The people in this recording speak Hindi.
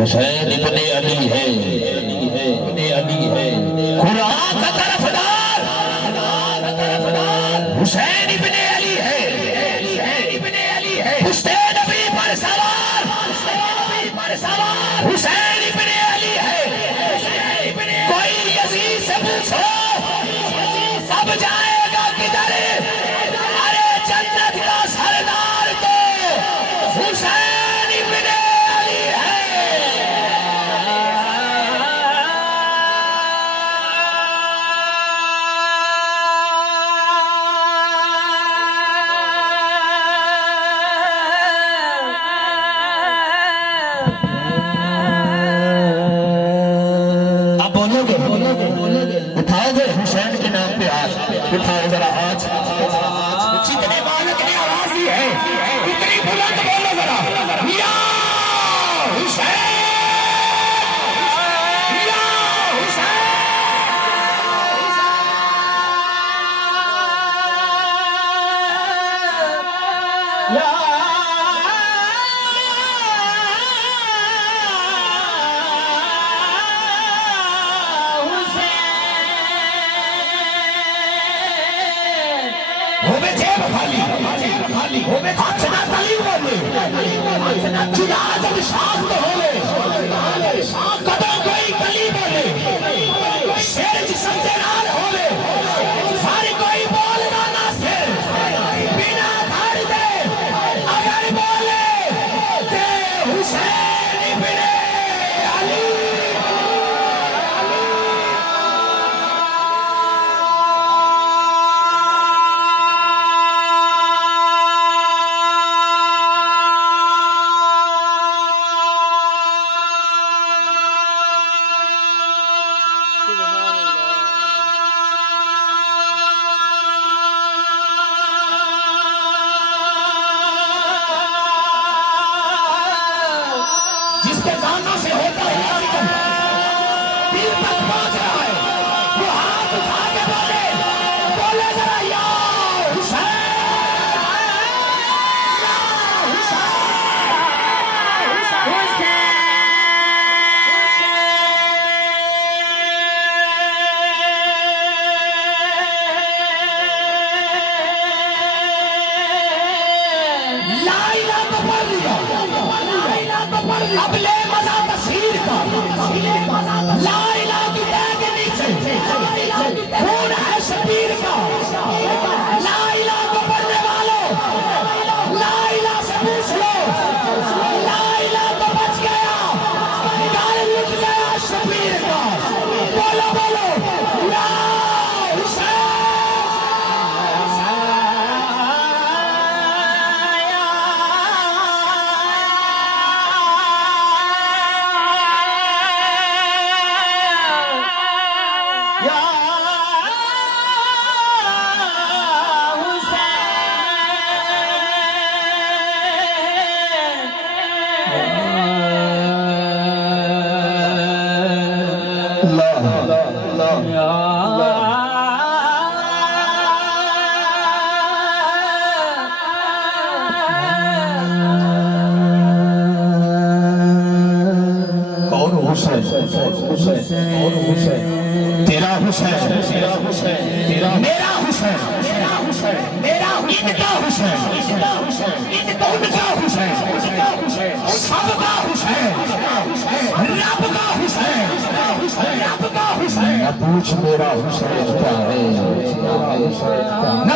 हुसैन इब्ने अली है, कुरान का तरफदार हुसैन इब्ने अली है, पुश्ते नबी पर सवार हुसैन इब्ने अली है। कोई यजीद से पूछो अब जाएगा किधर, अरे जन्नत का सरदार तो हुसैन इब्ने अली है। आप बोलोगे उठाओगे हुसैन के नाम पे हाथ उठाओ जरा हाथ। जितने बालक ने आवाज दी है उतनी बुलंद बोलो जरा, या हुसैन, या हुसैन। होवे जेब खाली होवे हाथ ना ताली बोले जुदा जब शाख तो होवे कदम कोई कली बोले शेर जिस्म से नाल होवे सारी कोई बोलना ना से बिना धार दे अगर बोले के हुसैन इब्ने अली। जिसके कानों से होता है दिल तक पहुंच रहा है वो हाथ उठा के बोले जरा, या हुसैन, या हुसैन। ला इलाहा तो पढ़ लिया, अब ले मजा तस्वीर का, ला इलाहा की तह के नीचे खून है शबीर का। ला इलाहा को पढ़ने वालों ला इलाहा से पूछ लो, ला इलाहा तो बच गया गाल लुट गया शबीर का। बोलो बोलो या हुसैन। कौन हुसैन? तेरा हुसैन, मेरा हुसैन, मेरा इनका हुसैन, उनका हुसैन, सबका हुसैन, रब का हुसैन, रब का हुसैन। न पूछ मेरा हुसैन क्या है, न